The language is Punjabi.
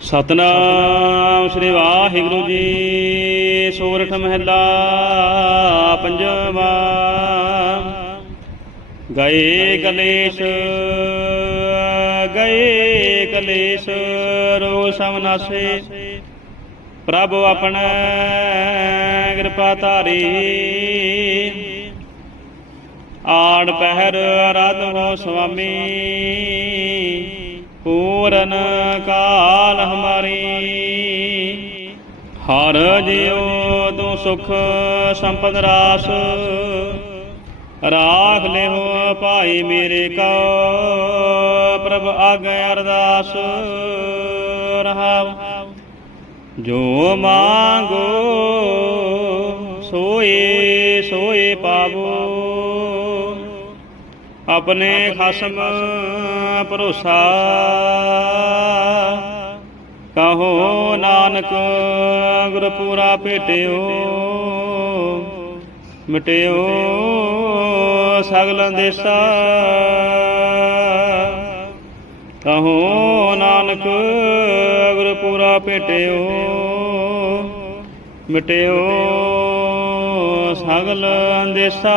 ਸਤਨਾਮ ਸ੍ਰੀ ਵਾਹਿਗੁਰੂ ਜੀ। ਸੋਰਠ ਮਹਿਲਾ ਪੰਜਵਾ। ਗਏ ਕਲੇਸ਼ ਗਏ ਕਲੇਸ਼ ਰੋ ਸਮਨਾਸੇ ਪ੍ਰਭ ਆਪਣਾ ਕਿਰਪਾ ਧਾਰੀ। ਆੜ ਪਹਿਰ ਅਰਾਧ ਹੋ ਸੁਆਮੀ। ਪੂਰਨ ਕਾਲ ਹਮਾਰੀ। ਹਰ ਜਿਉ ਤੂੰ ਸੁਖ ਸੰਪਦ ਰਾਸ। ਰਾਖ ਲਿਓ ਭਾਈ ਮੇਰੇ ਕੋ ਪ੍ਰਭ ਆਗੇ ਅਰਦਾਸ। ਰਹਾਉ। ਜੋ ਮੰਗੋ, ਸੋਏ ਸੋਏ ਪਾਵੋ। ਆਪਣੇ ਖਸਮ ਭਰੋਸਾ। ਕਹੋ ਨਾਨਕ, ਗੁਰਪੂਰਾ ਭੇਟਿਓ, ਮਿਟਿਓ ਸਗਲ ਦੇਸਾ ਕਹੋ ਨਾਨਕ, ਗੁਰਪੂਰਾ ਭੇਟਿਓ, ਮਿਟਿਓ ਸਗਲ ਅੰਦੇਸਾ।